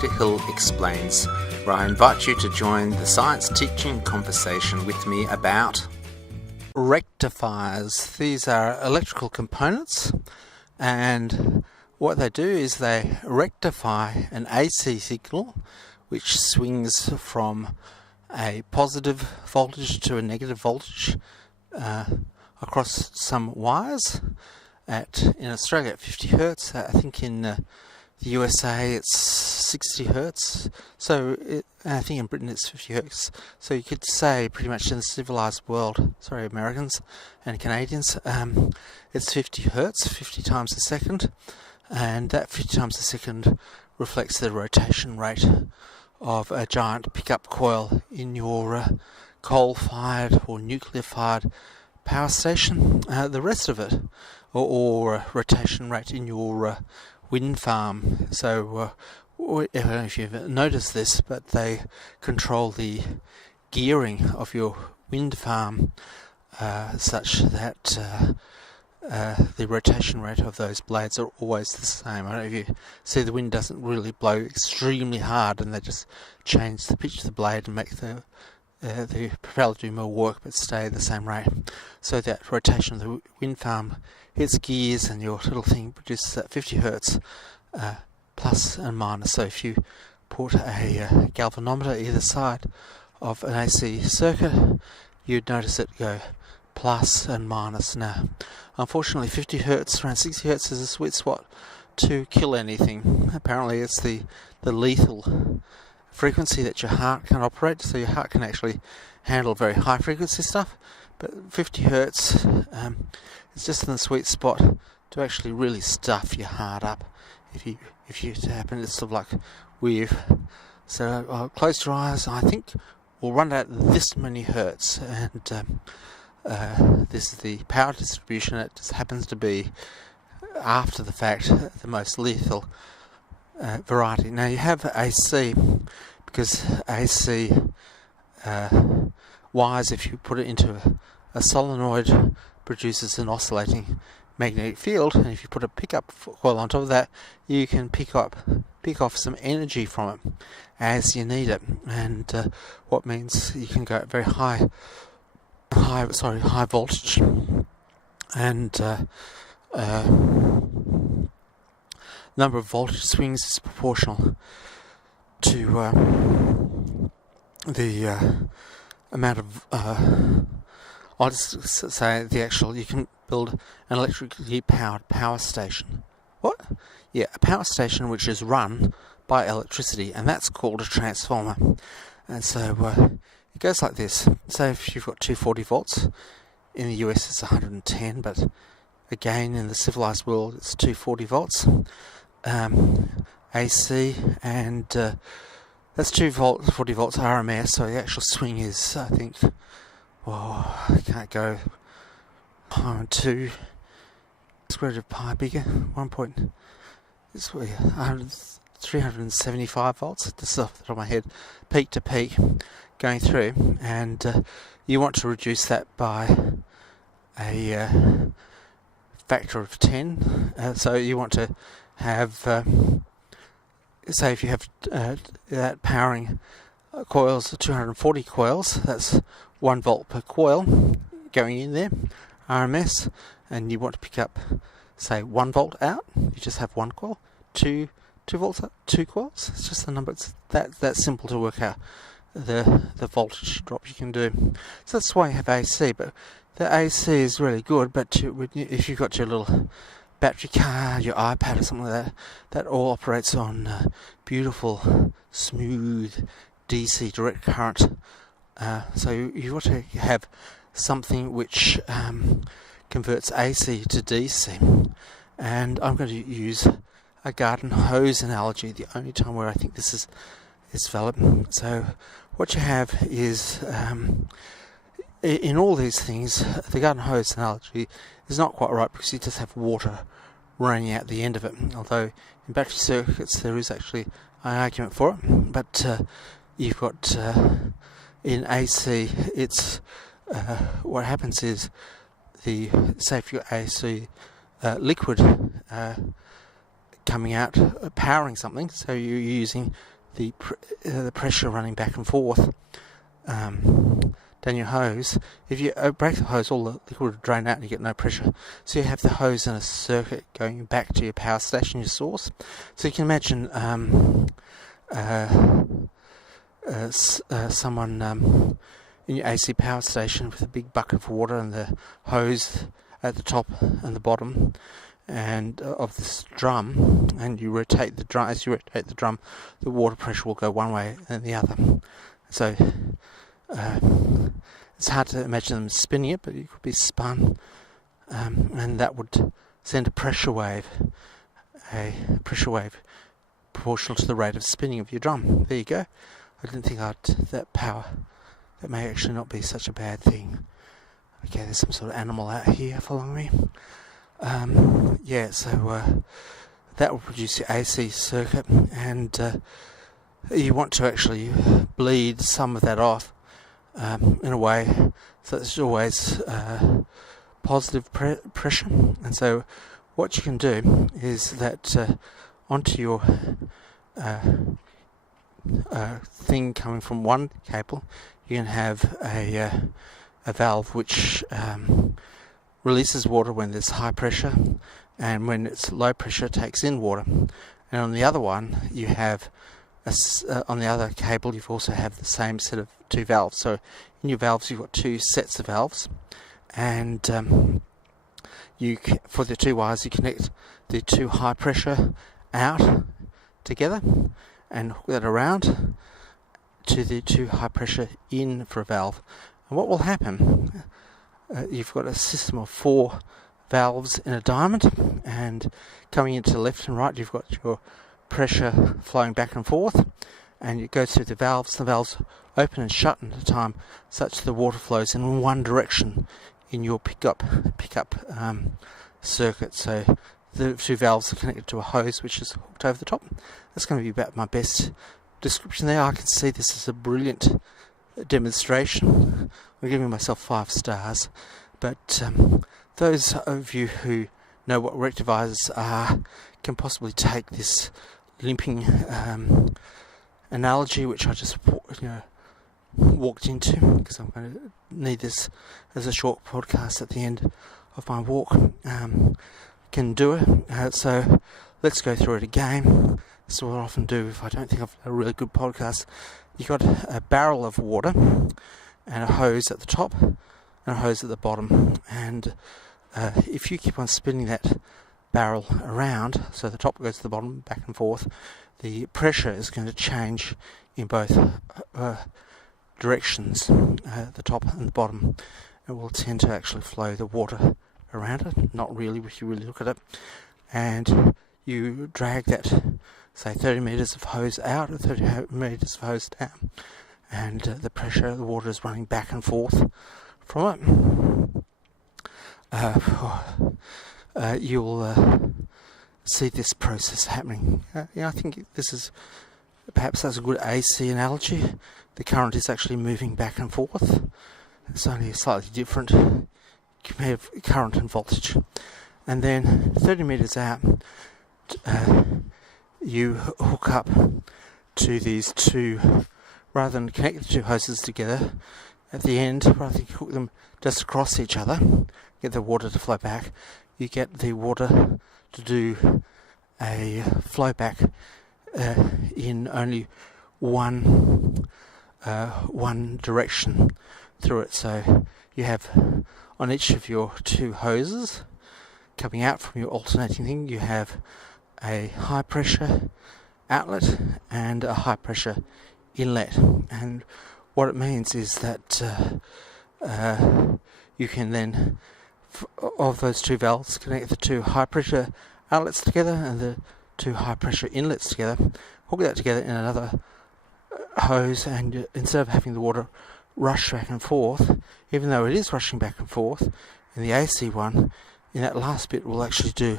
Peter Hill Explains, where I invite you to join the science teaching conversation with me about rectifiers. These are electrical components, and what they do is they rectify an AC signal which swings from a positive voltage to a negative voltage across some wires in Australia at 50 hertz. I think in the USA it's 60 hertz. I think in Britain it's 50 hertz. So you could say pretty much in the civilized world, Americans and Canadians, it's 50 hertz, 50 times a second, and that 50 times a second reflects the rotation rate of a giant pickup coil in your coal-fired or nuclear-fired power station. The rest of it, or rotation rate in your wind farm. So I don't know if you've noticed this, but they control the gearing of your wind farm such that the rotation rate of those blades are always the same. I don't know if you see, the wind doesn't really blow extremely hard, and they just change the pitch of the blade and make the propeller do more work but stay the same rate. So that rotation of the wind farm hits gears, and your little thing produces that 50 hertz plus and minus. So if you put a galvanometer either side of an AC circuit, you'd notice it go plus and minus. Now, unfortunately, 50 hertz, around 60 hertz is a sweet spot to kill anything. Apparently it's the lethal frequency that your heart can operate, so your heart can actually handle very high frequency stuff, but 50 hertz is just in the sweet spot to actually really stuff your heart up if you happen to sort of like weave. So close your eyes. I think we'll run at this many hertz, and this is the power distribution. It just happens to be, after the fact, the most lethal variety. Now you have AC, because AC wires, if you put it into a solenoid, produces an oscillating magnetic field, and if you put a pickup coil on top of that, you can pick off some energy from it as you need it, and what means you can go at very high voltage, and number of voltage swings is proportional to the amount of I'll just say you can build an electrically powered power station. What? Yeah, a power station which is run by electricity, and that's called a transformer. And so it goes like this. So if you've got 240 volts, in the US it's 110, but again in the civilized world it's 240 volts AC, and that's 240 volts RMS. So the actual swing is, I think, I can't go 2 square root of pi bigger, 375 volts, just off the top of my head, peak to peak going through, and you want to reduce that by a factor of 10. So you want to have, say if you have that powering coils, 240 coils, that's 1 volt per coil going in there, RMS, and you want to pick up, say, 1 volt out, you just have 1 coil, 2 volts out, 2 coils. It's just the number. It's that simple to work out the voltage drop you can do. So that's why you have AC, but the AC is really good, but if you've got your little battery car, your iPad or something like that, that all operates on beautiful, smooth DC direct current. So you want to have something which converts AC to DC, and I'm going to use a garden hose analogy, the only time where I think this is valid. So what you have is, in all these things, the garden hose analogy is not quite right, because you just have water running out the end of it, although in battery circuits there is actually an argument for it. But you've got in AC, it's what happens is say if your AC liquid coming out powering something, so you're using the pressure running back and forth down your hose. If you break the hose, all the liquid will drain out and you get no pressure. So you have the hose in a circuit going back to your power station, your source. So you can imagine someone in your AC power station with a big bucket of water and the hose at the top and the bottom and of this drum, and you rotate the drum. As you rotate the drum, the water pressure will go one way and the other. So it's hard to imagine them spinning it, but it could be spun, and that would send a pressure wave proportional to the rate of spinning of your drum. There you go. I didn't think that power. That may actually not be such a bad thing. Okay, there's some sort of animal out here following me. So that will produce your AC circuit, and you want to actually bleed some of that off in a way so there's always positive pressure. And so what you can do is that onto your thing coming from one cable, you can have a valve which releases water when there's high pressure, and when it's low pressure it takes in water. And on the other one you have on the other cable you also have the same set of two valves. So in your valves you've got two sets of valves, and for the two wires you connect the two high pressure out together and hook that around to the two high pressure in for a valve. And what will happen, you've got a system of 4 valves in a diamond, and coming into left and right you've got your pressure flowing back and forth, and it goes through the valves. The valves open and shut at a time such that the water flows in one direction in your pickup circuit. So the 2 valves are connected to a hose which is hooked over the top. That's going to be about my best description there. I can see this is a brilliant demonstration. I'm giving myself 5 stars, but those of you who know what rectifiers are can possibly take this limping analogy, which I just walked into, because I'm going to need this as a short podcast at the end of my walk. Can do it. So let's go through it again. This is what I often do if I don't think I've had a really good podcast. You've got a barrel of water and a hose at the top and a hose at the bottom, and if you keep on spinning that barrel around, so the top goes to the bottom, back and forth, the pressure is going to change in both directions, the top and the bottom. It will tend to actually flow the water around it, not really if you really look at it, and you drag that, say 30 metres of hose out or 30 metres of hose down, and the pressure of the water is running back and forth from it. You'll see this process happening. I think this is perhaps that's a good AC analogy. The current is actually moving back and forth. It's only slightly different compared to current and voltage. And then 30 metres out, you hook up to these two, rather than connect the two hoses together at the end, rather than hook them just across each other, get the water to flow back, you get the water to do a flow back in only one direction through it. So you have on each of your 2 hoses coming out from your alternating thing, you have a high pressure outlet and a high pressure inlet. And what it means is that you can then, of those 2 valves, connect the 2 high pressure outlets together and the 2 high pressure inlets together, hook that together in another hose, and instead of having the water rush back and forth, even though it is rushing back and forth in the AC one, in that last bit we'll actually do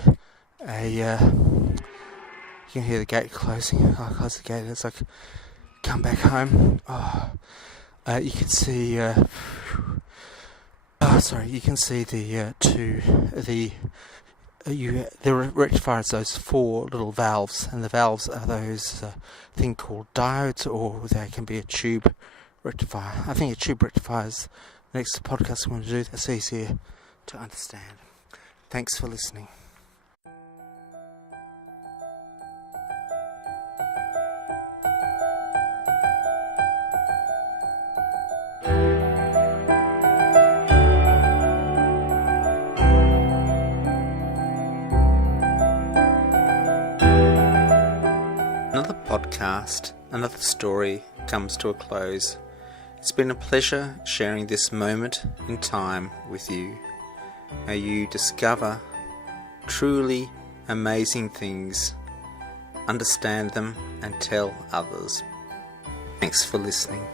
a you can hear the gate closing. I'll close the gate as I come back home. You can see you can see the the rectifier is those four little valves, and the valves are those thing called diodes, or they can be a tube rectifier. I think a tube rectifier is the next podcast I'm going to do. That's easier to understand. Thanks for listening. Another podcast, another story comes to a close. It's been a pleasure sharing this moment in time with you. May you discover truly amazing things, understand them, and tell others. Thanks for listening.